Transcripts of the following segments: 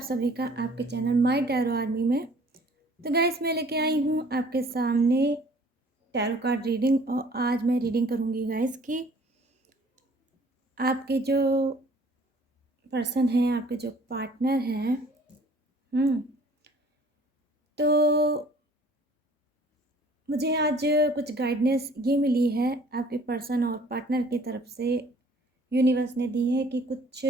आप सभी का आपके चैनल माय टैरो आर्मी में। तो गाइस मैं लेके आई हूँ आपके सामने टैरो कार्ड रीडिंग और आज मैं रीडिंग करूँगी गाइस कि आपके जो पर्सन हैं, आपके जो पार्टनर हैं, तो मुझे आज कुछ गाइडेंस ये मिली है आपके पर्सन और पार्टनर की तरफ से। यूनिवर्स ने दी है कि कुछ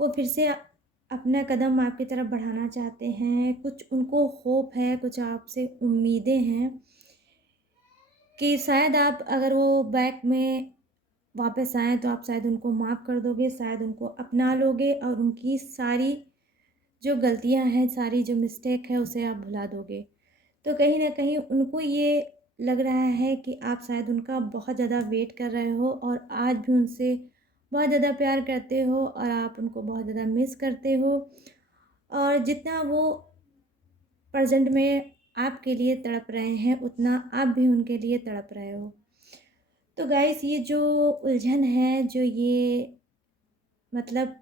वो फिर से अपना कदम आपकी तरफ बढ़ाना चाहते हैं। कुछ उनको होप है, कुछ आपसे उम्मीदें हैं कि शायद आप अगर वो बैक में वापस आएँ तो आप शायद उनको माफ़ कर दोगे, शायद उनको अपना लोगे और उनकी सारी जो गलतियाँ हैं, सारी जो मिस्टेक है उसे आप भुला दोगे। तो कहीं न कहीं उनको ये लग रहा है कि आप शायद उनका बहुत ज़्यादा वेट कर रहे हो और आज भी उनसे बहुत ज़्यादा प्यार करते हो और आप उनको बहुत ज़्यादा मिस करते हो और जितना वो प्रेज़ेंट में आपके लिए तड़प रहे हैं, उतना आप भी उनके लिए तड़प रहे हो। तो गाइस ये जो उलझन है, जो ये मतलब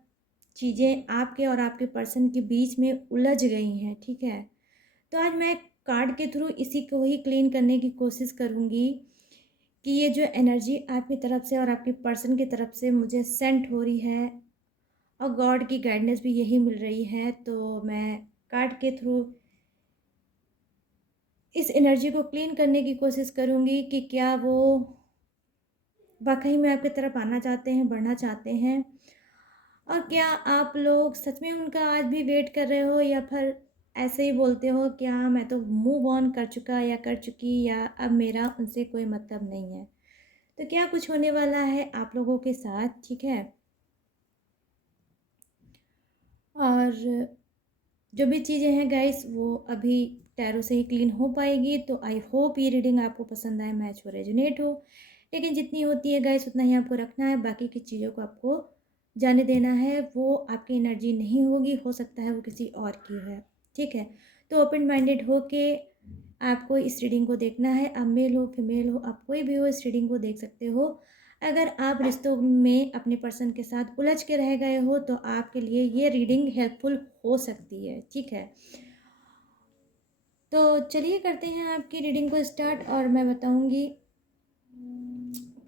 चीज़ें आपके और आपके पर्सन के बीच में उलझ गई हैं, ठीक है? तो आज मैं कार्ड के थ्रू इसी को ही क्लीन करने की कोशिश करूँगी कि ये जो एनर्जी आपकी तरफ से और आपके पर्सन की तरफ से मुझे सेंट हो रही है और गॉड की गाइडेंस भी यही मिल रही है, तो मैं कार्ड के थ्रू इस एनर्जी को क्लीन करने की कोशिश करूँगी कि क्या वो वाक़ई में आपकी तरफ आना चाहते हैं, बढ़ना चाहते हैं और क्या आप लोग सच में उनका आज भी वेट कर रहे हो या फिर ऐसे ही बोलते हो कि हाँ, मैं तो मूव ऑन कर चुका या कर चुकी या अब मेरा उनसे कोई मतलब नहीं है। तो क्या कुछ होने वाला है आप लोगों के साथ, ठीक है? और जो भी चीज़ें हैं गाइस वो अभी टैरो से ही क्लीन हो पाएगी, तो आई होप ये रीडिंग आपको पसंद आए, मैच हो, रेजोनेट हो। लेकिन जितनी होती है गाइस उतना ही आपको रखना है, बाकी की चीज़ों को आपको जाने देना है। वो आपकी एनर्जी नहीं होगी, हो सकता है वो किसी और की है, ठीक है? तो ओपन माइंडेड होके आपको इस रीडिंग को देखना है। अब मेल हो, फीमेल हो, आप कोई भी हो इस रीडिंग को देख सकते हो। अगर आप रिश्तों में अपने पर्सन के साथ उलझ के रह गए हो तो आपके लिए ये रीडिंग हेल्पफुल हो सकती है, ठीक है? तो चलिए करते हैं आपकी रीडिंग को स्टार्ट और मैं बताऊंगी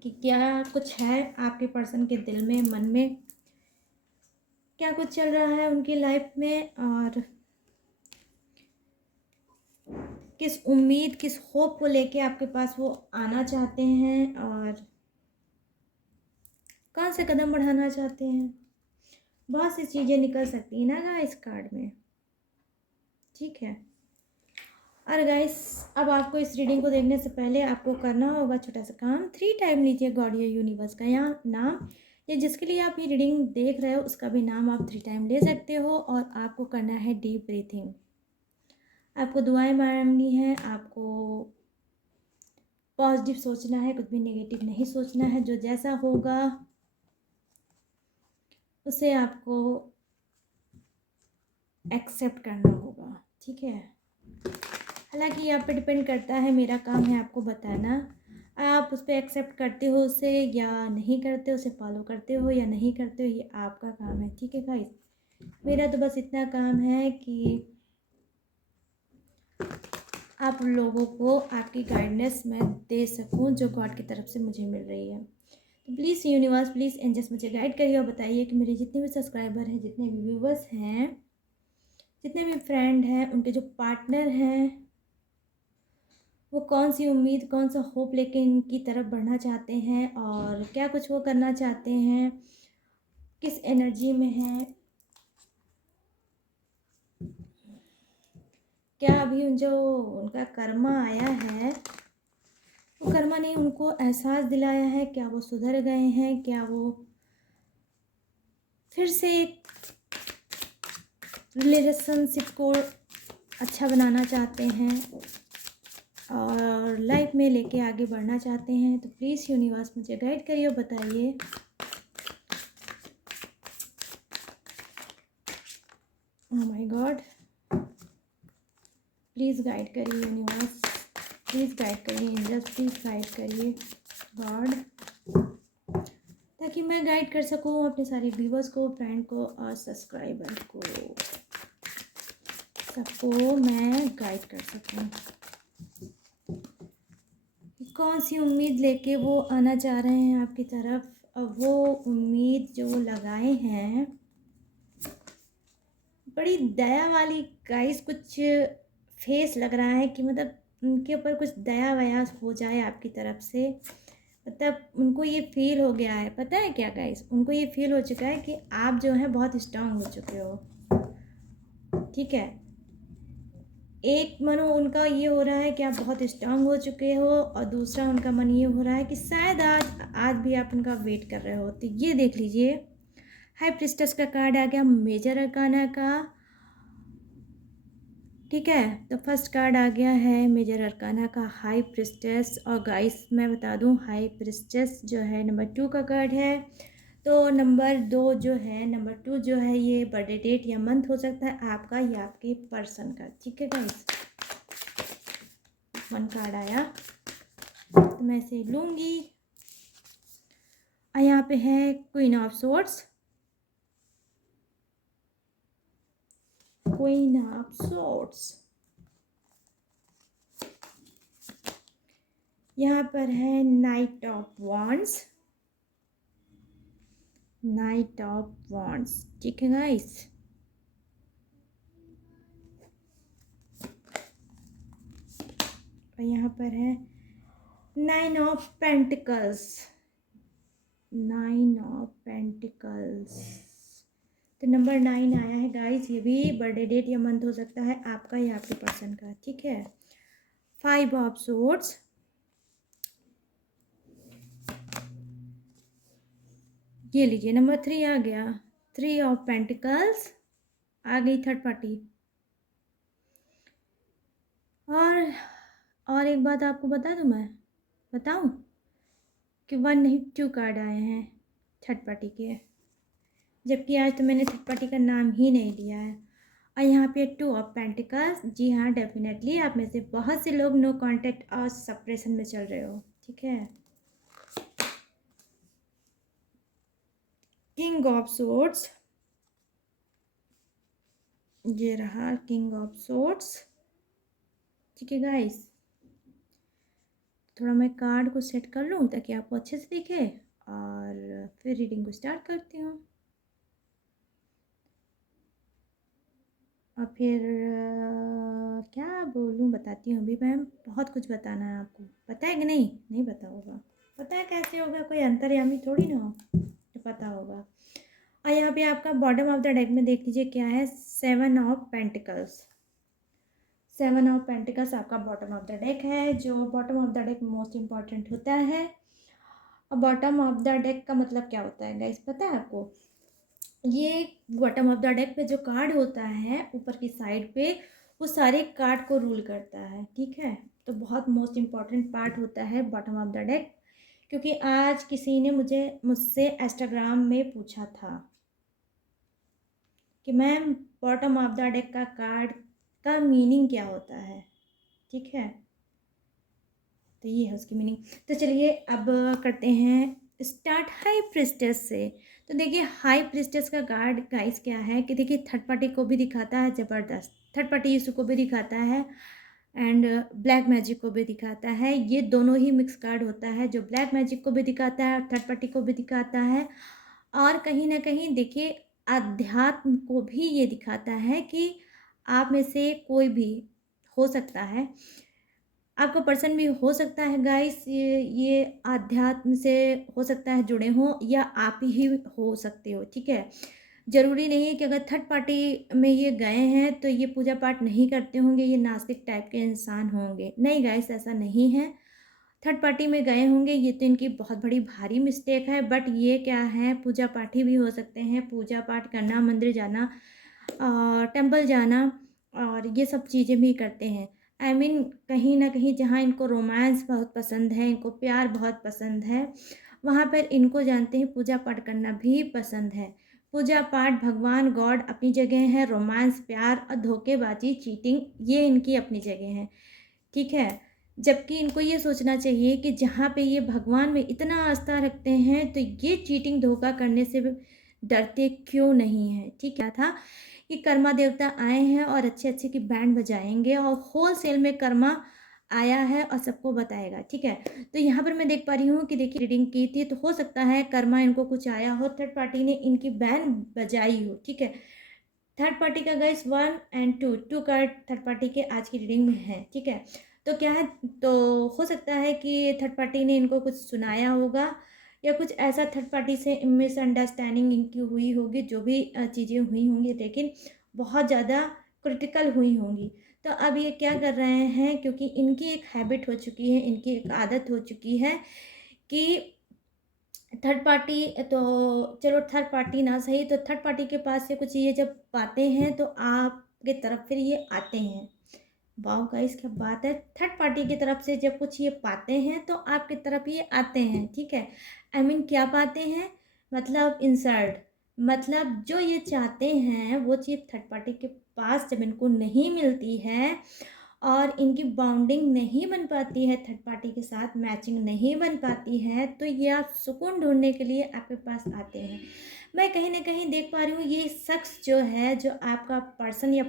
कि क्या कुछ है आपके पर्सन के दिल में, मन में, क्या कुछ चल रहा है उनकी लाइफ में और किस उम्मीद, किस होप को लेके आपके पास वो आना चाहते हैं और कौन से कदम बढ़ाना चाहते हैं। बहुत सी चीज़ें निकल सकती हैं ना गाइस कार्ड में, ठीक है? और गाइस अब आपको इस रीडिंग को देखने से पहले आपको करना होगा छोटा सा काम। 3 टाइम लीजिए गॉड या यूनिवर्स का यहाँ नाम या जिसके लिए आप ये रीडिंग देख रहे हो उसका भी नाम आप 3 टाइम ले सकते हो और आपको करना है डीप ब्रीथिंग। आपको दुआएं मांगनी है, आपको पॉजिटिव सोचना है, कुछ भी नेगेटिव नहीं सोचना है। जो जैसा होगा उसे आपको एक्सेप्ट करना होगा, ठीक है? हालांकि यहाँ पे डिपेंड करता है, मेरा काम है आपको बताना। आप उस पर एक्सेप्ट करते हो उसे या नहीं करते, उसे फॉलो करते हो या नहीं करते हो, ये आपका काम है, ठीक है गाइस? मेरा तो बस इतना काम है कि आप लोगों को आपकी गाइडेंस मैं दे सकूं जो गॉड की तरफ से मुझे मिल रही है। तो प्लीज़ यूनिवर्स, प्लीज़ एंजल्स मुझे गाइड करिए और बताइए कि मेरे जितने भी सब्सक्राइबर हैं, जितने भी व्यूवर्स हैं, जितने भी फ्रेंड हैं, उनके जो पार्टनर हैं वो कौन सी उम्मीद, कौन सा होप लेके इनकी तरफ बढ़ना चाहते हैं और क्या कुछ वो करना चाहते हैं, किस एनर्जी में हैं। क्या अभी जो उनका कर्मा आया है वो कर्मा ने उनको एहसास दिलाया है, क्या वो सुधर गए हैं, क्या वो फिर से एक रिलेशनशिप को अच्छा बनाना चाहते हैं और लाइफ में लेके आगे बढ़ना चाहते हैं। तो प्लीज़ यूनिवर्स मुझे गाइड करिए और बताइए oh my God, please guide करिए यूनिवर्स, प्लीज़ गाइड करिए एंजल्स, प्लीज़ गाइड करिए गॉड, ताकि ताकि मैं गाइड कर सकूँ अपने सारे व्यूवर्स को, फ्रेंड को और सब्सक्राइबर को, सबको मैं गाइड कर सकूँ। कौन सी उम्मीद लेके वो आना चाह रहे हैं आपकी तरफ, और वो उम्मीद जो वो लगाए हैं बड़ी दया वाली गाइस, कुछ फेस लग रहा है कि मतलब उनके ऊपर कुछ दया वया हो जाए आपकी तरफ से। मतलब उनको ये फील हो गया है, पता है क्या गाइस, उनको ये फील हो चुका है कि आप जो है बहुत स्ट्रांग हो चुके हो, ठीक है। एक मन उनका ये हो रहा है कि आप बहुत स्ट्रांग हो चुके हो, और दूसरा उनका मन ये हो रहा है कि शायद आज भी आप उनका वेट कर रहे हो। तो ये देख लीजिए, हाई प्रिस्टेस का कार्ड आ गया मेजर अरकाना का, ठीक है। तो फर्स्ट कार्ड आ गया है मेजर अरकाना का हाई प्रिस्टेस, और गाइस मैं बता दूं हाई प्रिस्टेस जो है नंबर 2 का कार्ड है। तो नंबर 2 जो है, नंबर 2 जो है ये बर्थडे डेट या मंथ हो सकता है आपका या आपके पर्सन का, ठीक है गाइस। 1 कार्ड आया तो मैं इसे लूँगी। और यहाँ पे है queen of swords, queen of swords. यहाँ पर है night of wands, night of wands, ठीक है गाइस। और यहाँ पर है 9 ऑफ पेंटिकल्स, 9 ऑफ पेंटिकल्स। तो नंबर 9 आया है गाइस, ये भी बर्थडे डेट या मंथ हो सकता है आपका या आपके पर्सन का, ठीक है। 5 ऑफ सोर्ड्स, ये लीजिए नंबर 3 आ गया, 3 ऑफ पेंटिकल्स, आ गई थर्ड पार्टी। और एक बात आपको बता दूं, मैं बताऊं कि 1 नहीं 2 कार्ड आए हैं थर्ड पार्टी के, जबकि आज तो मैंने थर्ड पार्टी का नाम ही नहीं लिया है। और यहाँ पे 2 ऑफ पेंटिकल्स, जी हाँ डेफिनेटली आप में से बहुत से लोग नो कांटेक्ट और सेपरेशन में चल रहे हो, ठीक है। किंग ऑफ सोर्ड्स, ये रहा किंग ऑफ सोर्ड्स, ठीक है गाइस। थोड़ा मैं कार्ड को सेट कर लूँ ताकि आपको अच्छे से दिखे, और फिर रीडिंग को स्टार्ट करती हूँ। और फिर क्या बोलूँ, बताती हूँ। अभी मैम बहुत कुछ बताना है आपको, पता है कि नहीं, नहीं पता होगा, पता है कैसे होगा, कोई अंतर्यामी थोड़ी ना हो तो पता होगा। और यहाँ पे आपका बॉटम ऑफ द डेक में देख लीजिए क्या है, 7 ऑफ पेंटिकल्स, 7 ऑफ पेंटिकल्स आपका बॉटम ऑफ द डेक है, जो bottom of the deck most important होता है। और बॉटम ऑफ द डेक का मतलब क्या होता है गाइस, पता है आपको? ये बॉटम ऑफ द डेक पे जो कार्ड होता है ऊपर की साइड पे, वो सारे कार्ड को रूल करता है, ठीक है। तो बहुत मोस्ट इम्पॉर्टेंट पार्ट होता है बॉटम ऑफ द डेक, क्योंकि आज किसी ने मुझसे इंस्टाग्राम में पूछा था कि ma'am bottom of the deck का कार्ड का मीनिंग क्या होता है, ठीक है। तो ये है उसकी मीनिंग। तो चलिए अब करते हैं स्टार्ट हाई प्रिस्टेस से। तो देखिए हाई प्रिस्टेस का कार्ड गाइस क्या है कि देखिए थर्ड पार्टी को भी दिखाता है, ज़बरदस्त थर्ड पार्टी इशू को भी दिखाता है, एंड ब्लैक मैजिक को भी दिखाता है। ये दोनों ही मिक्स कार्ड होता है, जो ब्लैक मैजिक को भी दिखाता है और थर्ड पार्टी को भी दिखाता है। और कहीं ना कहीं देखिए अध्यात्म को भी ये दिखाता है कि आप में से कोई भी हो सकता है, आपका पर्सन भी हो सकता है गाइस, ये आध्यात्म से हो सकता है जुड़े हों, या आप ही हो सकते हो, ठीक है। ज़रूरी नहीं है कि अगर थर्ड पार्टी में ये गए हैं तो ये पूजा पाठ नहीं करते होंगे, ये नास्तिक टाइप के इंसान होंगे, नहीं गाइस ऐसा नहीं है। थर्ड पार्टी में गए होंगे ये तो इनकी बहुत बड़ी भारी मिस्टेक है, बट ये क्या है, पूजा पाठी भी हो सकते हैं, पूजा पाठ करना, मंदिर जाना और टेंपल जाना और ये सब चीज़ें भी करते हैं। आई मीन कहीं ना कहीं जहाँ इनको रोमांस बहुत पसंद है, इनको प्यार बहुत पसंद है, वहाँ पर इनको जानते हैं पूजा पाठ करना भी पसंद है। पूजा पाठ, भगवान गॉड अपनी जगह है, रोमांस, प्यार और धोखेबाजी, चीटिंग ये इनकी अपनी जगह है, ठीक है। जबकि इनको ये सोचना चाहिए कि जहाँ पे ये भगवान में इतना आस्था रखते हैं, तो ये चीटिंग धोखा करने से डरते क्यों नहीं हैं। ठीक है था कि कर्मा देवता आए हैं और अच्छे अच्छे की बैंड बजाएंगे और होल सेल में कर्मा आया है और सबको बताएगा। ठीक है, तो यहाँ पर मैं देख पा रही हूँ कि देखिए रीडिंग की थी, तो हो सकता है कर्मा इनको कुछ आया हो, थर्ड पार्टी ने इनकी बैंड बजाई हो। ठीक है, थर्ड पार्टी का guys 1 and 2 card third party के आज की रीडिंग में है। ठीक है, तो क्या है, तो हो सकता है कि थर्ड पार्टी ने इनको कुछ सुनाया होगा या कुछ ऐसा थर्ड पार्टी से मिसअंडरस्टैंडिंग इनकी हुई होगी, जो भी चीज़ें हुई होंगी, लेकिन बहुत ज़्यादा क्रिटिकल हुई होंगी। तो अब ये क्या कर रहे हैं, क्योंकि इनकी एक हैबिट हो चुकी है, इनकी एक आदत हो चुकी है कि थर्ड पार्टी, तो चलो थर्ड पार्टी ना सही, तो थर्ड पार्टी के पास से कुछ ये जब पाते हैं तो आपके तरफ फिर ये आते हैं। वाओ गाइस, क्या बात है, थर्ड पार्टी की तरफ से जब कुछ ये पाते हैं तो आपकी तरफ ये आते हैं। ठीक है, आई मीन क्या पाते हैं, मतलब इंसल्ट, मतलब जो ये चाहते हैं वो चीज़ थर्ड पार्टी के पास जब इनको नहीं मिलती है और इनकी बॉन्डिंग नहीं बन पाती है, थर्ड पार्टी के साथ मैचिंग नहीं बन पाती है, तो ये आप सुकून ढूंढने के लिए आपके पास आते हैं। मैं कहीं ना कहीं देख पा रही हूँ ये शख्स जो है, जो आपका पर्सन या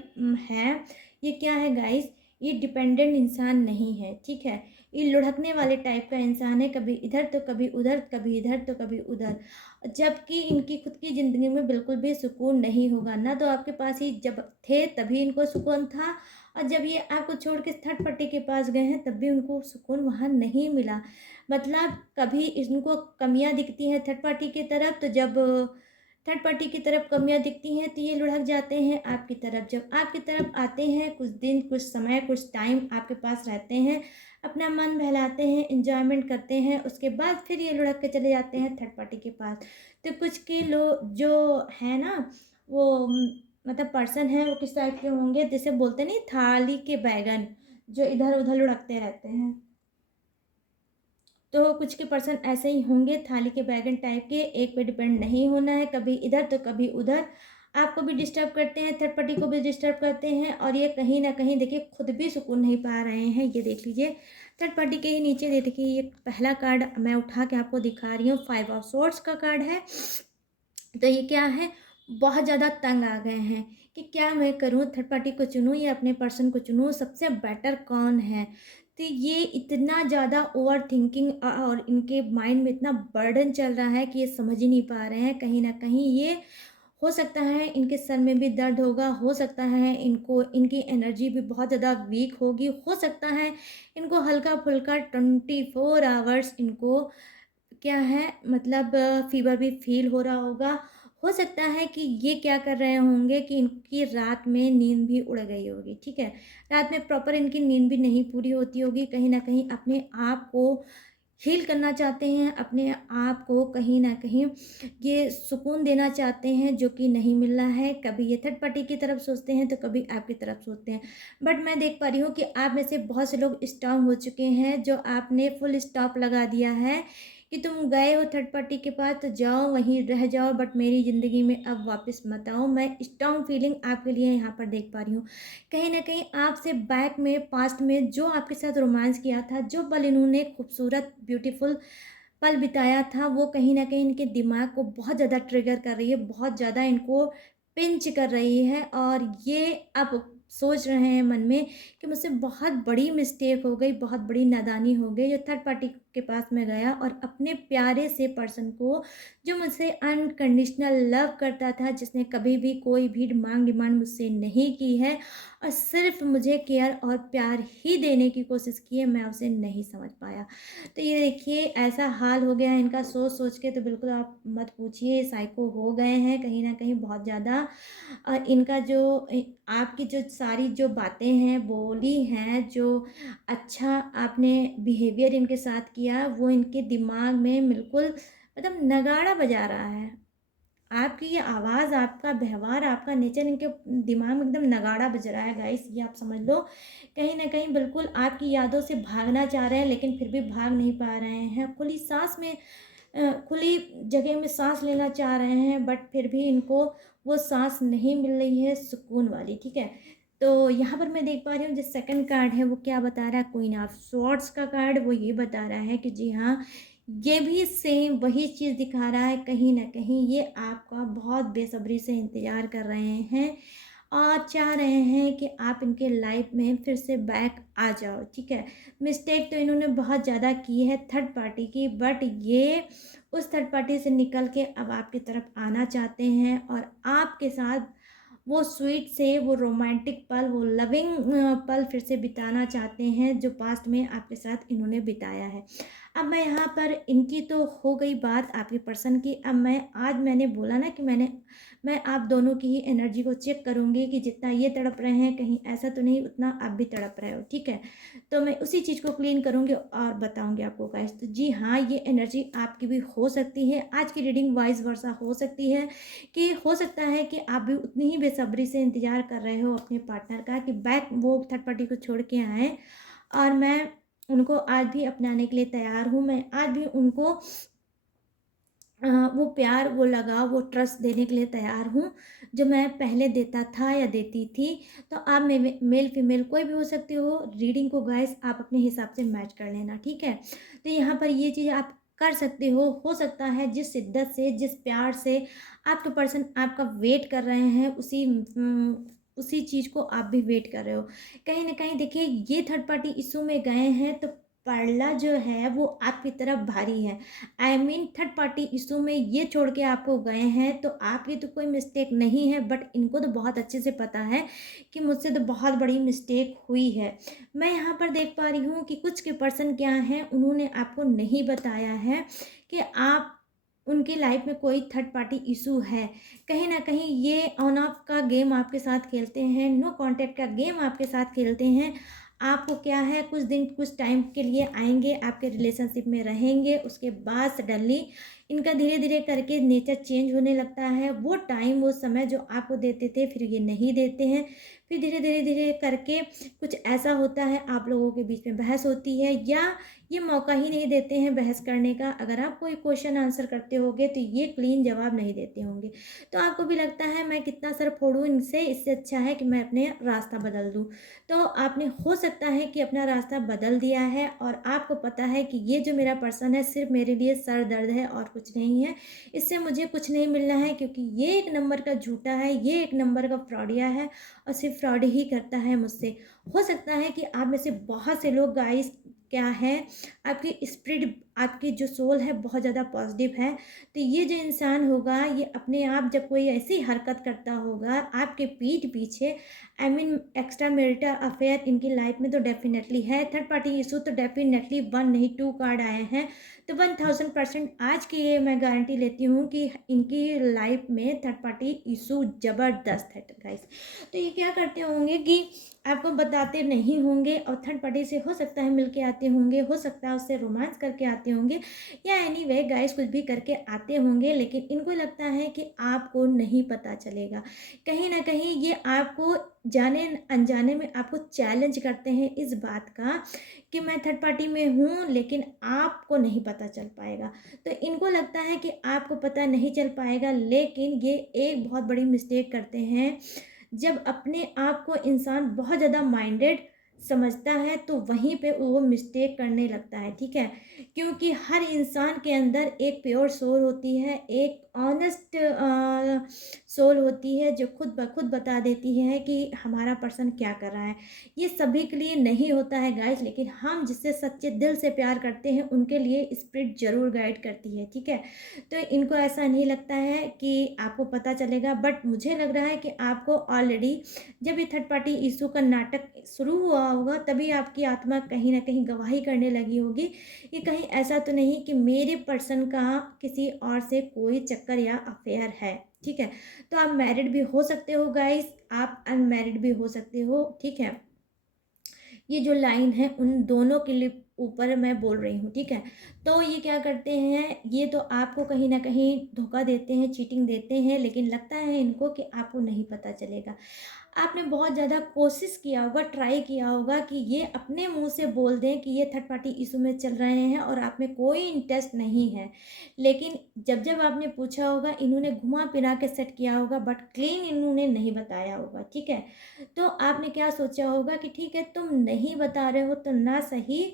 है, ये क्या है गाइस, ये डिपेंडेंट इंसान नहीं है। ठीक है, ये लुढ़कने वाले टाइप का इंसान है, कभी इधर तो कभी उधर, कभी इधर तो कभी उधर, जबकि इनकी खुद की ज़िंदगी में बिल्कुल भी सुकून नहीं होगा ना। तो आपके पास ही जब थे तभी इनको सुकून था, और जब ये आपको छोड़ के थर्ड पार्टी के पास गए हैं तब भी उनको सुकून वहाँ नहीं मिला। मतलब कभी इनको कमियां दिखती हैं थर्ड पार्टी की तरफ, तो जब थर्ड पार्टी की तरफ कमियां दिखती हैं तो ये लुढ़क जाते हैं आपकी तरफ। जब आपकी तरफ आते हैं, कुछ दिन, कुछ समय, कुछ टाइम आपके पास रहते हैं, अपना मन बहलाते हैं, इंजॉयमेंट करते हैं, उसके बाद फिर ये लुढ़क के चले जाते हैं थर्ड पार्टी के पास। तो कुछ के लोग जो है ना, वो मतलब पर्सन है, वो किस टाइप के होंगे, जैसे बोलते नहीं थाली के बैगन, जो इधर उधर लुढ़कते रहते हैं, तो कुछ के पर्सन ऐसे ही होंगे, थाली के बैगन टाइप के, एक पे डिपेंड नहीं होना है, कभी इधर तो कभी उधर, आपको भी डिस्टर्ब करते हैं, थर्ड पार्टी को भी डिस्टर्ब करते हैं, और ये कहीं ना कहीं देखिए खुद भी सुकून नहीं पा रहे हैं। ये देख लीजिए थर्ड पार्टी के ही नीचे देखिए, ये पहला कार्ड मैं उठा के आपको दिखा रही हूँ, 5 ऑफ सोर्ड्स का कार्ड है। तो ये क्या है, बहुत ज़्यादा तंग आ गए हैं कि क्या मैं करूं, थर्ड पार्टी को चुनूं या अपने पर्सन को चुनूं, सबसे बेटर कौन है। तो ये इतना ज़्यादा ओवर थिंकिंग और इनके माइंड में इतना बर्डन चल रहा है कि ये समझ ही नहीं पा रहे हैं। कहीं ना कहीं ये हो सकता है इनके सर में भी दर्द होगा, हो सकता है इनको इनकी एनर्जी भी बहुत ज़्यादा वीक होगी, हो सकता है इनको हल्का फुल्का 24 आवर्स इनको क्या है, मतलब फीवर भी फील हो रहा होगा। हो सकता है कि ये क्या कर रहे होंगे कि इनकी रात में नींद भी उड़ गई होगी। ठीक है, रात में प्रॉपर इनकी नींद भी नहीं पूरी होती होगी, कहीं ना कहीं अपने आप को हील करना चाहते हैं, अपने आप को कहीं ना कहीं ये सुकून देना चाहते हैं, जो कि नहीं मिल रहा है। कभी ये थर्ड पार्टी की तरफ सोचते हैं तो कभी आपकी तरफ सोचते हैं, बट मैं देख पा रही हूँ कि आप में से बहुत से लोग स्ट्रांग हो चुके हैं, जो आपने फुल स्टॉप लगा दिया है कि तुम गए हो थर्ड पार्टी के पास तो जाओ वहीं रह जाओ, बट मेरी ज़िंदगी में अब वापस मत आओ। मैं स्ट्रांग फीलिंग आपके लिए यहाँ पर देख पा रही हूँ। कहीं ना कहीं आपसे बैक में, पास्ट में जो आपके साथ रोमांस किया था, जो पल इन्होंने खूबसूरत ब्यूटीफुल पल बिताया था, वो कहीं ना कहीं इनके दिमाग को बहुत ज़्यादा ट्रिगर कर रही है, बहुत ज़्यादा इनको पिंच कर रही है, और ये अब सोच रहे हैं मन में कि मुझसे बहुत बड़ी मिस्टेक हो गई, बहुत बड़ी नादानी हो गई, जो थर्ड पार्टी के पास में गया और अपने प्यारे से पर्सन को, जो मुझसे अनकंडीशनल लव करता था, जिसने कभी भी कोई भी डिमांड मुझसे नहीं की है और सिर्फ मुझे केयर और प्यार ही देने की कोशिश की है, मैं उसे नहीं समझ पाया। तो ये देखिए ऐसा हाल हो गया है इनका, सोच सोच के तो बिल्कुल आप मत पूछिए, साइको हो गए हैं कहीं ना कहीं बहुत ज़्यादा। और इनका जो आपकी जो सारी जो बातें हैं बोली हैं, जो अच्छा आपने बिहेवियर इनके साथ किया, वो इनके दिमाग में बिल्कुल मतलब नगाड़ा बजा रहा है। आपकी ये आवाज़, आपका व्यवहार, आपका नेचर इनके दिमाग में एकदम नगाड़ा बज रहा है गाइस, ये आप समझ लो। कहीं ना कहीं बिल्कुल आपकी यादों से भागना चाह रहे हैं, लेकिन फिर भी भाग नहीं पा रहे हैं। खुली सांस में खुली जगह में सांस लेना चाह रहे हैं, बट फिर भी इनको वो सांस नहीं मिल रही है सुकून वाली। ठीक है, तो यहाँ पर मैं देख पा रही हूँ जो सेकंड कार्ड है वो क्या बता रहा है, क्वीन ऑफ स्वॉर्ड्स का कार्ड वो ये बता रहा है कि जी हाँ, ये भी सेम वही चीज़ दिखा रहा है, कहीं ना कहीं ये आपका बहुत बेसब्री से इंतज़ार कर रहे हैं और चाह रहे हैं कि आप इनके लाइफ में फिर से बैक आ जाओ, ठीक है। मिस्टेक तो इन्होंने बहुत ज़्यादा की है थर्ड पार्टी की, बट ये उस थर्ड पार्टी से निकल के अब आपकी तरफ आना चाहते हैं और आपके साथ वो स्वीट से वो रोमांटिक पल, वो लविंग पल फिर से बिताना चाहते हैं जो पास्ट में आपके साथ इन्होंने बिताया है। अब मैं यहाँ पर इनकी तो हो गई बात आपके पर्सन की। अब मैंने बोला ना कि मैं आप दोनों की ही एनर्जी को चेक करूँगी कि जितना ये तड़प रहे हैं कहीं ऐसा तो नहीं उतना आप भी तड़प रहे हो, ठीक है। तो मैं उसी चीज़ को क्लीन करूँगी और बताऊँगी आपको गाइस। तो जी हाँ, ये एनर्जी आपकी भी हो सकती है। आज की रीडिंग वाइस वर्सा हो सकती है कि हो सकता है कि आप भी उतनी ही बेसब्री से इंतज़ार कर रहे हो अपने पार्टनर का कि बैक वो थर्ड पार्टी को छोड़ के आएँ और मैं उनको आज भी अपनाने के लिए तैयार हूँ। मैं आज भी उनको वो प्यार, वो लगाव, वो ट्रस्ट देने के लिए तैयार हूँ जो मैं पहले देता था या देती थी। तो आप मेल फीमेल कोई भी हो सकते हो, रीडिंग को गाइस आप अपने हिसाब से मैच कर लेना, ठीक है। तो यहाँ पर ये चीज़ आप कर सकते हो सकता है जिस शिद्दत से, जिस प्यार से आपके पर्सन आपका वेट कर रहे हैं उसी चीज़ को आप भी वेट कर रहे हो। कहीं ना कहीं देखिए ये थर्ड पार्टी इशू में गए हैं तो पड़ला जो है वो आपकी तरफ भारी है। I mean third party issue में ये छोड़ के आपको गए हैं तो आपकी तो कोई मिस्टेक नहीं है, बट इनको तो बहुत अच्छे से पता है कि मुझसे तो बहुत बड़ी मिस्टेक हुई है। मैं यहाँ पर देख पा रही हूँ कि कुछ के पर्सन क्या हैं, उन्होंने आपको नहीं बताया है कि आप उनकी लाइफ में कोई थर्ड पार्टी इशू है। कहीं ना कहीं ये ऑन ऑफ का गेम आपके साथ खेलते हैं, नो कांटेक्ट का गेम आपके साथ खेलते हैं। आपको क्या है, कुछ दिन कुछ टाइम के लिए आएंगे, आपके रिलेशनशिप में रहेंगे, उसके बाद सडनली इनका धीरे धीरे करके नेचर चेंज होने लगता है। वो टाइम, वो समय जो आपको देते थे फिर ये नहीं देते हैं। फिर धीरे धीरे धीरे करके कुछ ऐसा होता है, आप लोगों के बीच में बहस होती है या ये मौका ही नहीं देते हैं बहस करने का। अगर आप कोई क्वेश्चन आंसर करते होंगे तो ये क्लीन जवाब नहीं देते होंगे, तो आपको भी लगता है मैं कितना सर फोड़ूं इनसे, इससे अच्छा है कि मैं अपने रास्ता बदल दूं। तो आपने हो सकता है कि अपना रास्ता बदल दिया है और आपको पता है कि ये जो मेरा पर्सन है सिर्फ मेरे लिए सर दर्द है और कुछ नहीं है, इससे मुझे कुछ नहीं मिलना है, क्योंकि ये एक नंबर का झूठा है, ये एक नंबर का फ्रॉडिया है और सिर्फ फ्रॉड ही करता है मुझसे। हो सकता है कि आप में से बहुत से लोग गाइस क्या है, आपकी स्पिरिट, आपकी जो सोल है बहुत ज़्यादा पॉजिटिव है। तो ये जो इंसान होगा ये अपने आप जब कोई ऐसी हरकत करता होगा आपके पीठ पीछे, I mean extra marital affair इनकी लाइफ में तो डेफिनेटली है। थर्ड पार्टी इशू तो डेफिनेटली वन नहीं टू कार्ड आए हैं, तो 1000% आज की ये मैं गारंटी लेती हूँ कि इनकी लाइफ में थर्ड पार्टी इशू ज़बरदस्त है गाइस। तो ये क्या करते होंगे कि आपको बताते नहीं होंगे और थर्ड पार्टी से हो सकता है मिलके आते होंगे, हो सकता है उससे रोमांस करके आते होंगे या एनीवे गाइस कुछ भी करके आते होंगे, लेकिन इनको लगता है कि आपको नहीं पता चलेगा। कहीं ना कहीं ये आपको जाने अनजाने में आपको चैलेंज करते हैं इस बात का कि मैं थर्ड पार्टी में हूँ लेकिन आपको नहीं पता चल पाएगा। तो इनको लगता है कि आपको पता नहीं चल पाएगा, लेकिन ये एक बहुत बड़ी मिस्टेक करते हैं। जब अपने आप को इंसान बहुत ज़्यादा माइंडेड समझता है तो वहीं पे वो मिस्टेक करने लगता है, ठीक है। क्योंकि हर इंसान के अंदर एक प्योर सोल होती है, एक ऑनेस्ट सोल होती है जो खुद ब खुद बता देती है कि हमारा पर्सन क्या कर रहा है। ये सभी के लिए नहीं होता है गाइस, लेकिन हम जिससे सच्चे दिल से प्यार करते हैं उनके लिए स्पिरिट जरूर गाइड करती है, ठीक है। तो इनको ऐसा नहीं लगता है कि आपको पता चलेगा, बट मुझे लग रहा है कि आपको ऑलरेडी जब ये थर्ड पार्टी इशू का नाटक शुरू हुआ होगा तभी आपकी आत्मा कहीं ना कहीं गवाही करने लगी होगी कि कहीं ऐसा तो नहीं कि मेरे पर्सन का किसी और से कोई चक्कर या अफेयर है, ठीक है। तो आप मैरिड भी हो सकते हो गाइस, आप अनमैरिड भी हो सकते हो, ठीक है। ये जो लाइन है उन दोनों के लिए ऊपर मैं बोल रही हूँ, ठीक है। तो ये क्या करते हैं, ये तो आपको कहीं ना कहीं धोखा देते हैं, चीटिंग देते हैं, लेकिन लगता है इनको कि आपको नहीं पता चलेगा। आपने बहुत ज़्यादा कोशिश किया होगा, ट्राई किया होगा कि ये अपने मुंह से बोल दें कि ये थर्ड पार्टी इशू में चल रहे हैं और आप में कोई इंटरेस्ट नहीं है, लेकिन जब जब आपने पूछा होगा इन्होंने घुमा फिरा के सेट किया होगा, बट क्लीन इन्होंने नहीं बताया होगा, ठीक है। तो आपने क्या सोचा होगा कि ठीक है तुम नहीं बता रहे हो तो ना सही,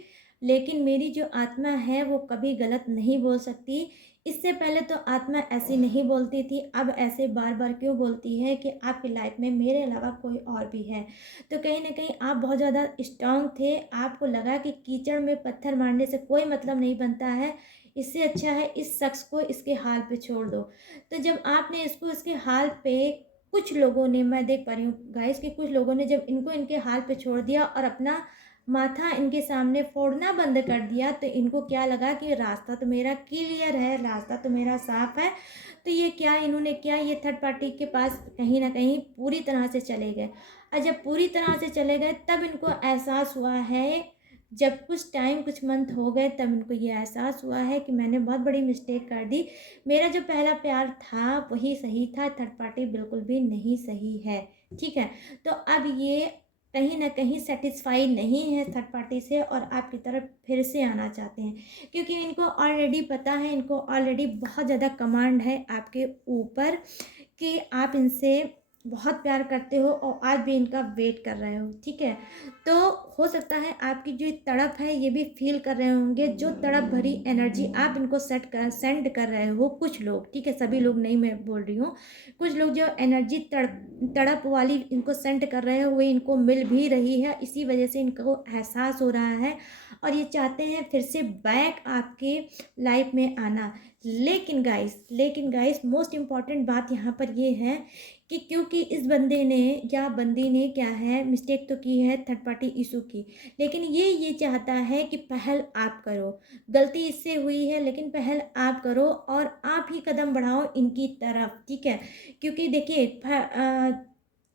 लेकिन मेरी जो आत्मा है वो कभी गलत नहीं बोल सकती। इससे पहले तो आत्मा ऐसी नहीं बोलती थी, अब ऐसे बार बार क्यों बोलती है कि आपकी लाइफ में मेरे अलावा कोई और भी है। तो कहीं ना कहीं आप बहुत ज़्यादा स्ट्रांग थे, आपको लगा कि कीचड़ में पत्थर मारने से कोई मतलब नहीं बनता है, इससे अच्छा है इस शख्स को इसके हाल पे छोड़ दो। तो जब आपने इसको इसके हाल पे, कुछ लोगों ने, मैं देख पा रही हूँ गाइस कि कुछ लोगों ने जब इनको इनके हाल पे छोड़ दिया और अपना माथा इनके सामने फोड़ना बंद कर दिया, तो इनको क्या लगा कि रास्ता तो मेरा क्लियर है, रास्ता तो मेरा साफ है। तो ये क्या इन्होंने क्या, ये थर्ड पार्टी के पास कहीं ना कहीं पूरी तरह से चले गए। और जब पूरी तरह से चले गए तब इनको एहसास हुआ है, जब कुछ टाइम कुछ मंथ हो गए तब इनको ये एहसास हुआ है कि मैंने बहुत बड़ी मिस्टेक कर दी। मेरा जो पहला प्यार था वही सही था, थर्ड पार्टी बिल्कुल भी नहीं सही है, ठीक है। तो अब ये कहीं ना कहीं सेटिस्फाई नहीं है थर्ड पार्टी से और आपकी तरफ फिर से आना चाहते हैं, क्योंकि इनको ऑलरेडी पता है, इनको ऑलरेडी बहुत ज़्यादा कमांड है आपके ऊपर कि आप इनसे बहुत प्यार करते हो और आज भी इनका वेट कर रहे हो, ठीक है। तो हो सकता है आपकी जो तड़प है ये भी फील कर रहे होंगे, जो तड़प भरी एनर्जी आप इनको सेंड कर रहे हो, कुछ लोग, ठीक है, सभी लोग नहीं मैं बोल रही हूँ, कुछ लोग जो एनर्जी तड़प वाली इनको सेंड कर रहे हो वो इनको मिल भी रही है, इसी वजह से इनको एहसास हो रहा है और ये चाहते हैं फिर से बैक आपके लाइफ में आना। लेकिन गाइस मोस्ट इम्पॉर्टेंट बात यहाँ पर ये है कि क्योंकि इस बंदे ने या बंदी ने क्या है, मिस्टेक तो की है थर्ड पार्टी इशू की, लेकिन ये चाहता है कि पहल आप करो। गलती इससे हुई है लेकिन पहल आप करो और आप ही कदम बढ़ाओ इनकी तरफ, ठीक है। क्योंकि देखिए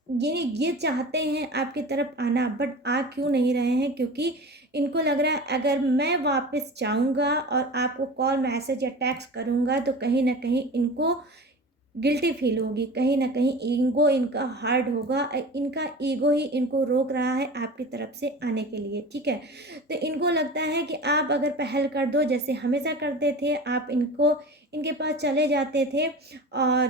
ये चाहते हैं आपकी तरफ आना, बट आ क्यों नहीं रहे हैं, क्योंकि इनको लग रहा है अगर मैं वापस जाऊंगा और आपको कॉल मैसेज या टेक्स्ट करूंगा तो कहीं ना कहीं इनको गिल्टी फील होगी, कहीं ना कहीं ईगो इनका हार्ड होगा, इनका ईगो ही इनको रोक रहा है आपकी तरफ से आने के लिए, ठीक है। तो इनको लगता है कि आप अगर पहल कर दो जैसे हमेशा करते थे, आप इनको इनके पास चले जाते थे और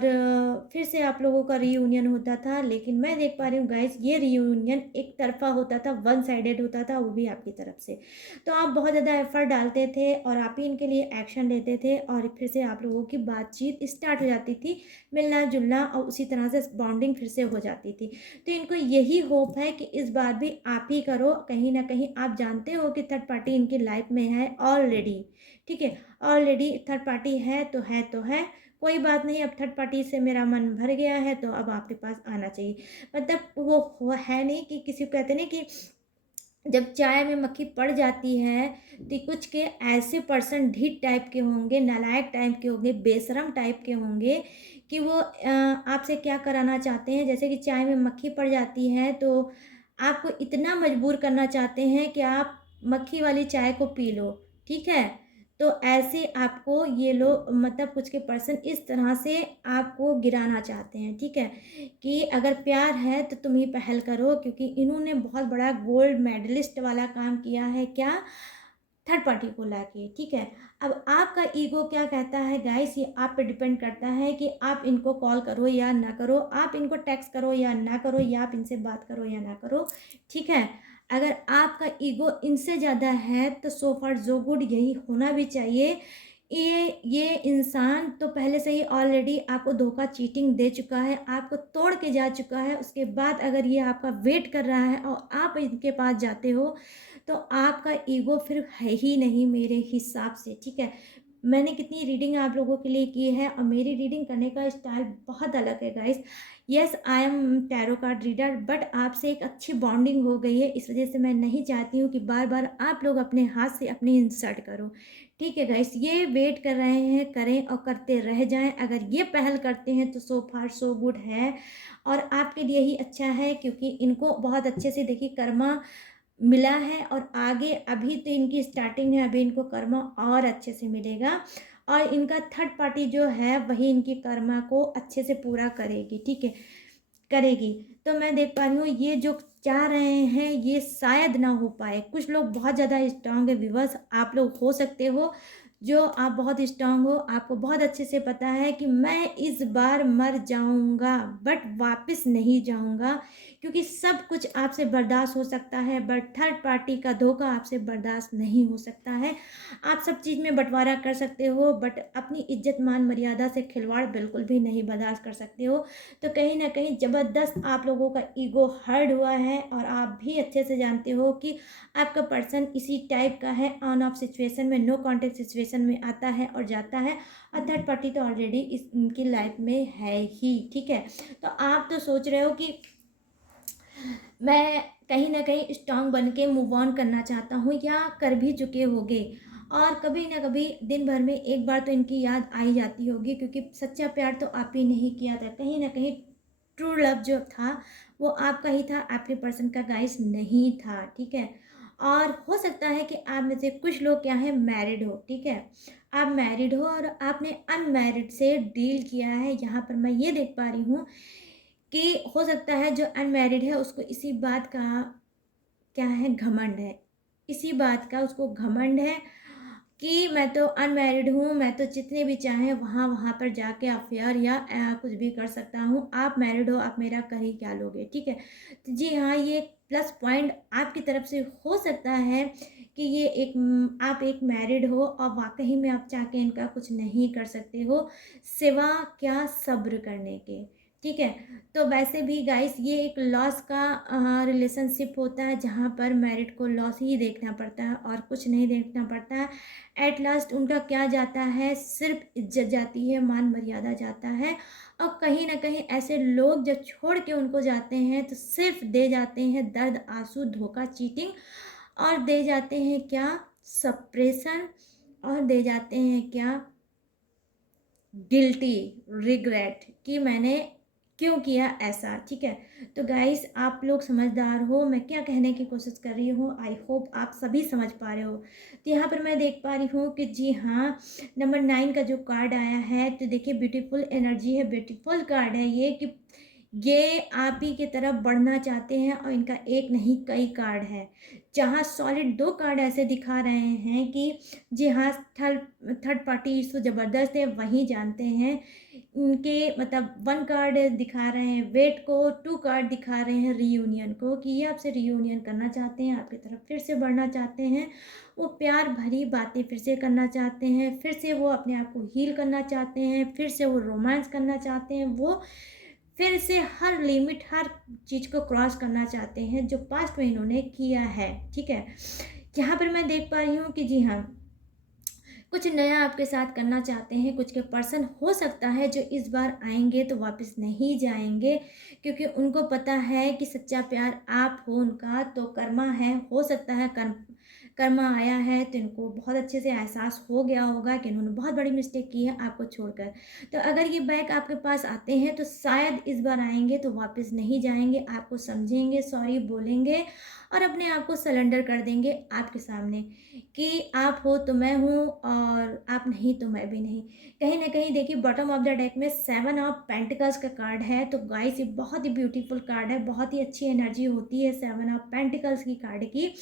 फिर से आप लोगों का रीयूनियन होता था, लेकिन मैं देख पा रही हूँ गाइस ये रीयूनियन एक तरफा होता था, वन साइडेड होता था, वो भी आपकी तरफ से। तो आप बहुत ज़्यादा एफर्ट डालते थे और आप ही इनके लिए एक्शन लेते थे और फिर से आप लोगों की बातचीत स्टार्ट हो जाती थी, मिलना जुलना, और उसी तरह से बॉन्डिंग फिर से हो जाती थी। तो इनको यही होप है कि इस बार भी आप ही करो, कहीं ना कहीं आप जानते हो कि थर्ड पार्टी इनकी लाइफ में है ऑलरेडी, ठीक है। ऑलरेडी थर्ड पार्टी है तो है तो है, कोई बात नहीं, अब थर्ड पार्टी से मेरा मन भर गया है तो अब आपके पास आना चाहिए। मतलब वो है नहीं कि किसी को कहते नहीं कि जब चाय में मक्खी पड़ जाती है तो कुछ के ऐसे पर्सन ढीठ टाइप के होंगे, नालायक टाइप के होंगे, बेशरम टाइप के होंगे कि वो आपसे क्या कराना चाहते हैं, जैसे कि चाय में मक्खी पड़ जाती है तो आपको इतना मजबूर करना चाहते हैं कि आप मक्खी वाली चाय को पी लो, ठीक है। तो ऐसे आपको ये लोग, मतलब कुछ के पर्सन इस तरह से आपको गिराना चाहते हैं, ठीक है, कि अगर प्यार है तो तुम ही पहल करो, क्योंकि इन्होंने बहुत बड़ा गोल्ड मेडलिस्ट वाला काम किया है, क्या, थर्ड पार्टी को लाके, ठीक है। अब आपका ईगो क्या कहता है गाइस, ये आप पे डिपेंड करता है कि आप इनको कॉल करो या ना करो, आप इनको टेक्स्ट करो या ना करो, या आप इनसे बात करो या ना करो, ठीक है। अगर आपका ईगो इनसे ज़्यादा है तो सो फार जो गुड, यही होना भी चाहिए। ये इंसान तो पहले से ही ऑलरेडी आपको धोखा, चीटिंग दे चुका है, आपको तोड़ के जा चुका है, उसके बाद अगर ये आपका वेट कर रहा है और आप इनके पास जाते हो तो आपका ईगो फिर है ही नहीं मेरे हिसाब से, ठीक है। मैंने कितनी रीडिंग आप लोगों के लिए की है और मेरी रीडिंग करने का स्टाइल बहुत अलग है guys. Yes I am tarot card reader, but आपसे एक अच्छी बॉन्डिंग हो गई है, इस वजह से मैं नहीं चाहती हूँ कि बार बार आप लोग अपने हाथ से अपनी इंसल्ट करो, ठीक है गाइस। ये वेट कर रहे हैं, करें और करते रह जाएं, अगर ये पहल करते हैं तो सो फार सो गुड है और आपके लिए ही अच्छा है, क्योंकि इनको बहुत अच्छे से देखिए कर्मा मिला है और आगे अभी तो इनकी स्टार्टिंग है, अभी इनको कर्मा और अच्छे से मिलेगा और इनका थर्ड पार्टी जो है वही इनकी कर्मा को अच्छे से पूरा करेगी, ठीक है, करेगी। तो मैं देख पा रही हूँ ये जो चाह रहे हैं ये शायद ना हो पाए। कुछ लोग बहुत ज़्यादा स्ट्रांग है व्यूअर्स, आप लोग हो सकते हो जो आप बहुत स्ट्रांग हो, आपको बहुत अच्छे से पता है कि मैं इस बार मर जाऊंगा बट वापस नहीं जाऊंगा, क्योंकि सब कुछ आपसे बर्दाश्त हो सकता है बट थर्ड पार्टी का धोखा आपसे बर्दाश्त नहीं हो सकता है। आप सब चीज़ में बंटवारा कर सकते हो बट अपनी इज्जत मान मर्यादा से खिलवाड़ बिल्कुल भी नहीं बर्दाश्त कर सकते हो। तो कहीं ना कहीं ज़बरदस्त आप लोगों का ईगो हर्ट हुआ है और आप भी अच्छे से जानते हो कि आपका पर्सन इसी टाइप का है, ऑन ऑफ सिचुएशन में, नो कॉन्टेक्ट सिचुएशन में आता है और जाता है और थर्ड पार्टी तो ऑलरेडी इस इनकी लाइफ में है ही, ठीक है। तो आप तो सोच रहे हो कि मैं कहीं ना कहीं स्ट्रांग बन के मूव ऑन करना चाहता हूँ या कर भी चुके होगे और कभी ना कभी दिन भर में एक बार तो इनकी याद आ ही जाती होगी, क्योंकि सच्चा प्यार तो आप ही नहीं किया था, कहीं ना कहीं ट्रू लव जो था वो आपका ही था, आपके पर्सन का गाइस नहीं था, ठीक है। और हो सकता है कि आप में से कुछ लोग क्या है मैरिड हो, ठीक है, आप मैरिड हो और आपने अनमैरिड से डील किया है। यहाँ पर मैं ये देख पा रही हूँ कि हो सकता है जो अनमैरिड है उसको इसी बात का क्या है घमंड है, इसी बात का उसको घमंड है कि मैं तो अनमैरिड हूँ, मैं तो जितने भी चाहें वहाँ वहाँ पर जाके अफेयर या कुछ भी कर सकता हूँ, आप मैरिड हो आप मेरा कर ही क्या लोगे, ठीक है। तो जी हाँ, ये प्लस पॉइंट आपकी तरफ से हो सकता है कि ये एक आप एक मैरिड हो और वाकई में आप चाह के इनका कुछ नहीं कर सकते हो सिवा क्या सब्र करने के, ठीक है। तो वैसे भी गाइस ये एक लॉस का रिलेशनशिप होता है जहाँ पर मैरिड को लॉस ही देखना पड़ता है और कुछ नहीं देखना पड़ता है। एट लास्ट उनका क्या जाता है, सिर्फ इज्जत जाती है, मान मर्यादा जाता है और कहीं ना कहीं ऐसे लोग जब छोड़ के उनको जाते हैं तो सिर्फ दे जाते हैं दर्द, आंसू, धोखा, चीटिंग और दे जाते हैं क्या, सप्रेशन और दे जाते हैं क्या, गिल्टी, रिग्रेट कि मैंने क्यों किया ऐसा, ठीक है। तो गाइस आप लोग समझदार हो, मैं क्या कहने की कोशिश कर रही हूँ, आई होप आप सभी समझ पा रहे हो। तो यहाँ पर मैं देख पा रही हूँ कि जी हाँ, नंबर 9 का जो कार्ड आया है तो देखिए ब्यूटीफुल एनर्जी है, ब्यूटीफुल कार्ड है ये कि ये आप ही की तरफ बढ़ना चाहते हैं और इनका एक नहीं कई कार्ड है, जहाँ सॉलिड 2 कार्ड ऐसे दिखा रहे हैं कि जी हाँ, थर्ड थर्ड पार्टी इशू ज़बरदस्त है, वहीं जानते हैं इनके मतलब 1 कार्ड दिखा रहे हैं वेट को, 2 कार्ड दिखा रहे हैं रीयूनियन को कि ये आपसे रीयूनियन करना चाहते हैं, आपकी तरफ फिर से बढ़ना चाहते हैं, वो प्यार भरी बातें फिर से करना चाहते हैं, फिर से वो अपने आप को हील करना चाहते हैं, फिर से वो रोमांस करना चाहते हैं, वो फिर से हर लिमिट, हर चीज़ को क्रॉस करना चाहते हैं जो पास्ट में इन्होंने किया है, ठीक है। यहाँ पर मैं देख पा रही हूँ कि जी हाँ, कुछ नया आपके साथ करना चाहते हैं, कुछ के पर्सन हो सकता है जो इस बार आएंगे तो वापस नहीं जाएंगे, क्योंकि उनको पता है कि सच्चा प्यार आप हो उनका तो कर्मा है, हो सकता है कर्मा आया है तो इनको बहुत अच्छे से एहसास हो गया होगा कि इन्होंने बहुत बड़ी मिस्टेक की है आपको छोड़कर। तो अगर ये बैक आपके पास आते हैं तो शायद इस बार आएंगे तो वापस नहीं जाएंगे, आपको समझेंगे, सॉरी बोलेंगे और अपने आप को सरेंडर कर देंगे आपके सामने कि आप हो तो मैं हूँ और आप नहीं तो मैं भी नहीं। कहीं ना कहीं देखिए बॉटम ऑफ द डेक में 7 ऑफ पेंटिकल्स का कार्ड है, तो गाइस ये बहुत ही ब्यूटीफुल कार्ड है, बहुत ही अच्छी एनर्जी होती है 7 ऑफ पेंटिकल्स की कार्ड की।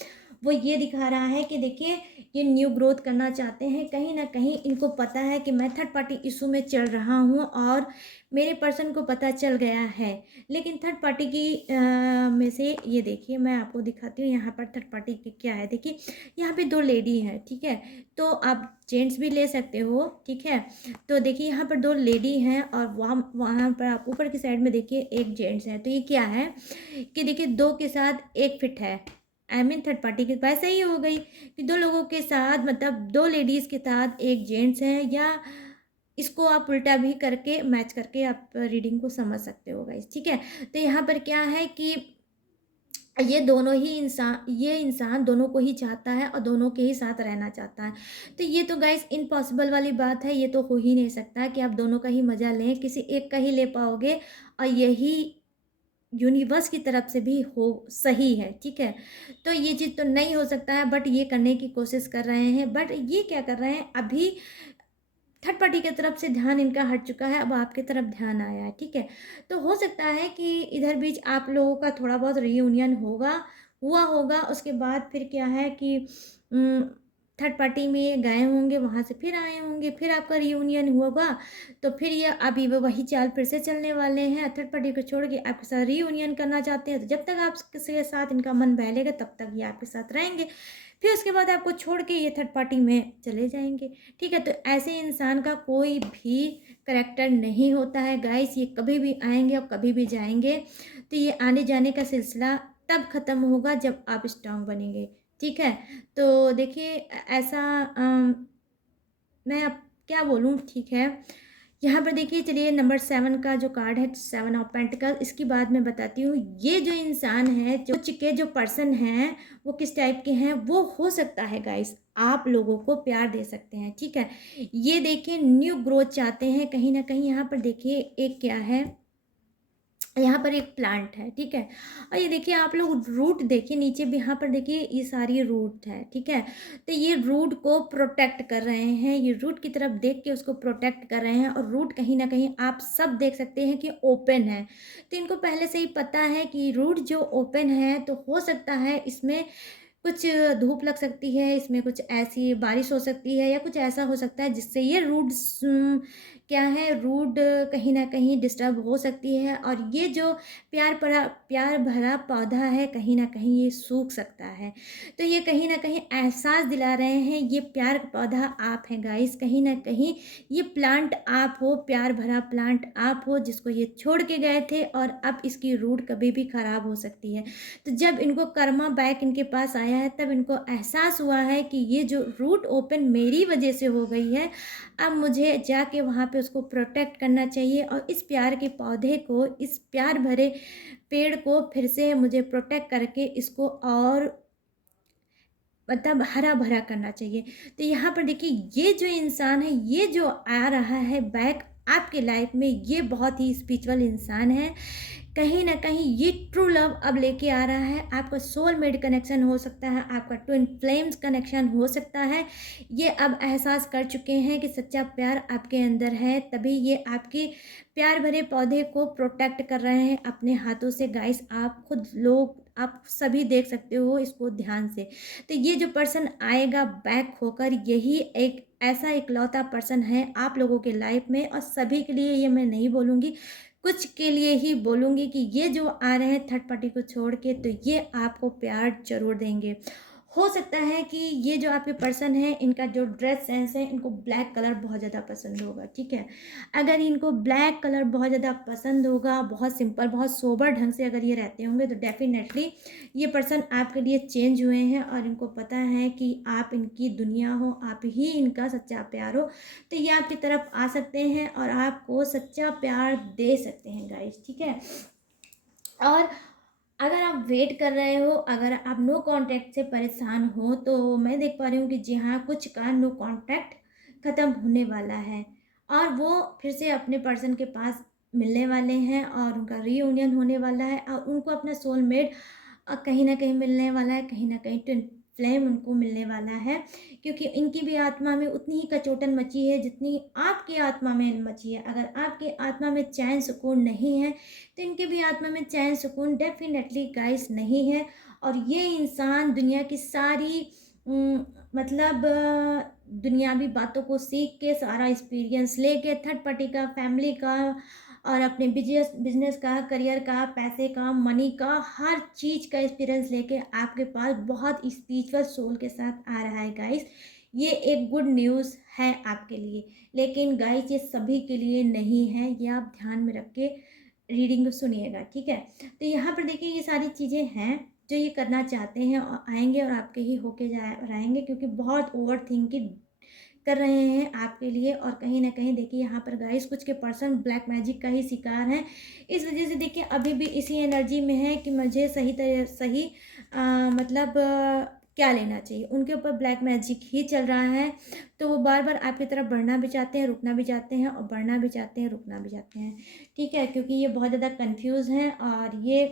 वो ये दिखा रहा है कि देखिए ये न्यू ग्रोथ करना चाहते हैं, कहीं ना कहीं इनको पता है कि मैं थर्ड पार्टी इशू में चल रहा हूँ और मेरे पर्सन को पता चल गया है, लेकिन थर्ड पार्टी की में से ये देखिए मैं आपको दिखाती हूँ यहाँ पर थर्ड पार्टी की क्या है। देखिए यहाँ पे 2 लेडी हैं, ठीक है, तो आप जेंट्स भी ले सकते हो, ठीक है। तो देखिए यहाँ पर 2 लेडी हैं और वहाँ वहाँ पर आप ऊपर की साइड में देखिए एक जेंट्स है। तो ये क्या है कि देखिए 2 के साथ 1 फिट है, आई मीन थर्ड पार्टी के पास सही हो गई कि 2 लोगों के साथ मतलब 2 लेडीज़ के साथ एक जेंट्स है, या इसको आप उल्टा भी करके मैच करके आप रीडिंग को समझ सकते हो गाइस, ठीक है। तो यहाँ पर क्या है कि ये दोनों ही इंसान, ये इंसान दोनों को ही चाहता है और दोनों के ही साथ रहना चाहता है। तो ये तो गाइस इम्पॉसिबल वाली बात है, ये तो हो ही नहीं सकता कि आप दोनों का ही मज़ा लें, किसी एक का ही ले पाओगे और यही यूनिवर्स की तरफ से भी हो सही है, ठीक है। तो ये चीज़ तो नहीं हो सकता है, बट ये करने की कोशिश कर रहे हैं। बट ये क्या कर रहे हैं, अभी थर्ड पार्टी की तरफ से ध्यान इनका हट चुका है, अब आपकी तरफ ध्यान आया है, ठीक है। तो हो सकता है कि इधर बीच आप लोगों का थोड़ा बहुत रियूनियन हुआ होगा। उसके बाद फिर क्या है कि थर्ड पार्टी में गए होंगे, वहाँ से फिर आए होंगे, फिर आपका रियूनियन होगा। तो फिर ये अभी वो वही चाल फिर से चलने वाले हैं, थर्ड पार्टी को छोड़ के आपके साथ रियूनियन करना चाहते हैं। तो जब तक आप किसी के साथ इनका मन बहलेगा तब तक ये आपके साथ रहेंगे, फिर उसके बाद आपको छोड़ के ये थर्ड पार्टी में चले जाएंगे, ठीक है। तो ऐसे इंसान का कोई भी करेक्टर नहीं होता है गाइस, ये कभी भी आएंगे और कभी भी जाएंगे। तो ये आने जाने का सिलसिला तब ख़त्म होगा जब आप स्ट्रांग बनेंगे, ठीक है। तो देखिए ऐसा मैं अब क्या बोलूँ, ठीक है। यहाँ पर देखिए, चलिए नंबर 7 का जो कार्ड है, 7 ऑफ पेंटिकल, इसकी बात मैं बताती हूँ। ये जो इंसान है, जो चिके जो पर्सन हैं, वो किस टाइप के हैं, वो हो सकता है गाइस आप लोगों को प्यार दे सकते हैं, ठीक है। ये देखिए न्यू ग्रोथ चाहते हैं कहीं ना कहीं। यहाँ पर देखिए एक क्या है, यहाँ पर एक प्लांट है, ठीक है। और ये देखिए आप लोग रूट देखिए नीचे भी, यहाँ पर देखिए ये सारी रूट है, ठीक है। तो ये रूट को प्रोटेक्ट कर रहे हैं, ये रूट की तरफ देख के उसको प्रोटेक्ट कर रहे हैं। और रूट कहीं ना कहीं आप सब देख सकते हैं कि ओपन है। तो इनको पहले से ही पता है कि रूट जो ओपन है, तो हो सकता है इसमें कुछ धूप लग सकती है, इसमें कुछ ऐसी बारिश हो सकती है, या कुछ ऐसा हो सकता है जिससे ये क्या है, रूट कहीं न कहीं डिस्टर्ब हो सकती है। और ये जो प्यार भरा पौधा है, कहीं न कहीं ये सूख सकता है। तो ये कहीं न कहीं एहसास दिला रहे हैं, ये प्यार का पौधा आप हैं गाइस, कहीं न कहीं ये प्लांट आप हो, प्यार भरा प्लांट आप हो, जिसको ये छोड़ के गए थे और अब इसकी रूट कभी भी खराब हो सकती है। तो जब इनको कर्मा बैक इनके पास आया है, तब इनको एहसास हुआ है कि ये जो रूट ओपन मेरी वजह से हो गई है, अब मुझे जाके वहाँ पे उसको प्रोटेक्ट करना चाहिए। और इस प्यार के पौधे को, इस प्यार भरे पेड़ को फिर से मुझे प्रोटेक्ट करके इसको और मतलब हरा भरा करना चाहिए। तो यहाँ पर देखिए ये जो इंसान है, ये जो आ रहा है बैक आपके लाइफ में, ये बहुत ही स्पिरिचुअल इंसान है। कहीं न कहीं ये ट्रू लव अब लेके आ रहा है। आपका सोलमेट कनेक्शन हो सकता है, आपका ट्विन फ्लेम्स कनेक्शन हो सकता है। ये अब एहसास कर चुके हैं कि सच्चा प्यार आपके अंदर है, तभी ये आपके प्यार भरे पौधे को प्रोटेक्ट कर रहे हैं अपने हाथों से। गाइस आप खुद लोग, आप सभी देख सकते हो इसको ध्यान से। तो ये जो पर्सन आएगा बैक होकर, यही एक ऐसा इकलौता पर्सन है आप लोगों के लाइफ में। और सभी के लिए ये मैं नहीं बोलूँगी, कुछ के लिए ही बोलूँगी कि ये जो आ रहे हैं थर्ड पार्टी को छोड़ के, तो ये आपको प्यार ज़रूर देंगे। हो सकता है कि ये जो आपके पर्सन है, इनका जो ड्रेस सेंस है, इनको ब्लैक कलर बहुत ज़्यादा पसंद होगा, ठीक है। अगर इनको ब्लैक कलर बहुत ज़्यादा पसंद होगा, बहुत सिंपल, बहुत सोबर ढंग से अगर ये रहते होंगे, तो डेफिनेटली ये पर्सन आपके लिए चेंज हुए हैं। और इनको पता है कि आप इनकी दुनिया हो, आप ही इनका सच्चा प्यार हो। तो ये आपकी तरफ आ सकते हैं और आपको सच्चा प्यार दे सकते हैं गाइस, ठीक है। और अगर आप वेट कर रहे हो, अगर आप नो कांटेक्ट से परेशान हो, तो मैं देख पा रही हूँ कि जी हाँ, कुछ का नो कांटेक्ट ख़त्म होने वाला है। और वो फिर से अपने पर्सन के पास मिलने वाले हैं और उनका रीयूनियन होने वाला है। और उनको अपना सोलमेट कहीं न कहीं मिलने वाला है, कहीं न कहीं ट्विन फ्लेम उनको मिलने वाला है। क्योंकि इनकी भी आत्मा में उतनी ही कचोटन मची है जितनी आपकी आत्मा में मची है। अगर आपकी आत्मा में चैन सुकून नहीं है, तो इनकी भी आत्मा में चैन सुकून डेफिनेटली गाइस नहीं है। और ये इंसान दुनिया की सारी मतलब दुनियावी बातों को सीख के, सारा एक्सपीरियंस लेके, थर्ड पार्टी का, फैमिली का और अपने बिजनेस का, करियर का, पैसे का, मनी का, हर चीज़ का एक्सपीरियंस लेके आपके पास बहुत स्पिरिचुअल सोल के साथ आ रहा है गाइस। ये एक गुड न्यूज़ है आपके लिए। लेकिन गाइस ये सभी के लिए नहीं है, ये आप ध्यान में रख के रीडिंग को सुनिएगा, ठीक है। तो यहाँ पर देखिए ये सारी चीज़ें हैं जो ये करना चाहते हैं और आएंगे और आपके ही होके जा रहेंगे, क्योंकि बहुत ओवर थिंकिंग कर रहे हैं आपके लिए। और कहीं ना कहीं देखिए यहाँ पर गाइस कुछ के पर्सन ब्लैक मैजिक का ही शिकार हैं। इस वजह से देखिए अभी भी इसी एनर्जी में है कि मुझे सही तरह सही मतलब क्या लेना चाहिए। उनके ऊपर ब्लैक मैजिक ही चल रहा है, तो वो बार बार आपकी तरफ बढ़ना भी चाहते हैं, रुकना भी चाहते हैं, और बढ़ना भी चाहते हैं, रुकना भी चाहते हैं। ठीक है, क्योंकि ये बहुत ज़्यादा कंफ्यूज हैं और ये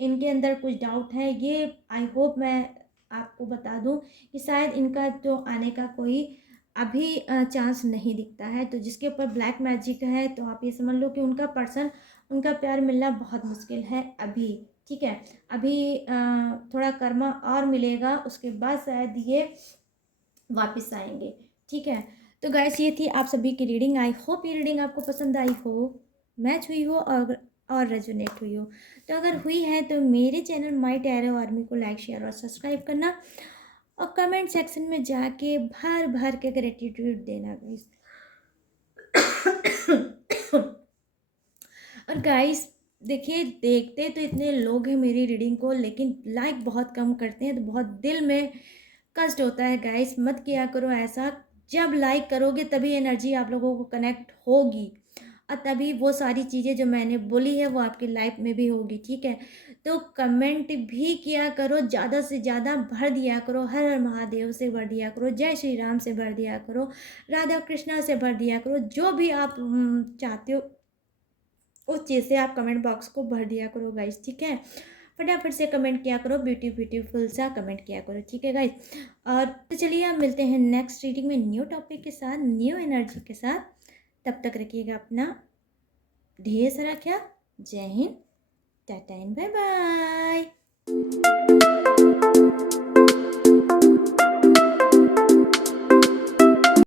इनके अंदर कुछ डाउट है। ये आई होप मैं आपको बता दूं कि शायद इनका जो आने का कोई अभी चांस नहीं दिखता है। तो जिसके ऊपर ब्लैक मैजिक है, तो आप ये समझ लो कि उनका पर्सन, उनका प्यार मिलना बहुत मुश्किल है अभी। ठीक है, अभी थोड़ा कर्मा और मिलेगा, उसके बाद शायद ये वापस आएंगे। ठीक है, तो गाइस ये थी आप सभी की रीडिंग। आई होप ये रीडिंग आपको पसंद आई हो, मैच हुई हो और रेजोनेट हुई हो। तो अगर हुई है तो मेरे चैनल माय टैरो आर्मी को लाइक शेयर और सब्सक्राइब करना, और कमेंट सेक्शन में जाके भर भर के ग्रेटिट्यूड देना गाइस। और गाइस देखिए, देखते तो इतने लोग हैं मेरी रीडिंग को, लेकिन लाइक बहुत कम करते हैं, तो बहुत दिल में कष्ट होता है गाइस। मत किया करो ऐसा। जब लाइक करोगे तभी एनर्जी आप लोगों को कनेक्ट होगी, और तभी वो सारी चीज़ें जो मैंने बोली है वो आपकी लाइफ में भी होगी। ठीक है, तो कमेंट भी किया करो, ज़्यादा से ज़्यादा भर दिया करो, हर हर महादेव से भर दिया करो, जय श्री राम से भर दिया करो, राधा कृष्णा से भर दिया करो, जो भी आप चाहते हो उस चीज़ से आप कमेंट बॉक्स को भर दिया करो गाइस। ठीक है, फटाफट से कमेंट किया करो, ब्यूटीफुल सा कमेंट किया करो। ठीक है गाइस, और तो चलिए अब मिलते हैं नेक्स्ट रीडिंग में न्यू टॉपिक के साथ, न्यू एनर्जी के साथ। तब तक रखिएगा अपना ढेर सारा ख्याल। जय Hind, tata and bye bye.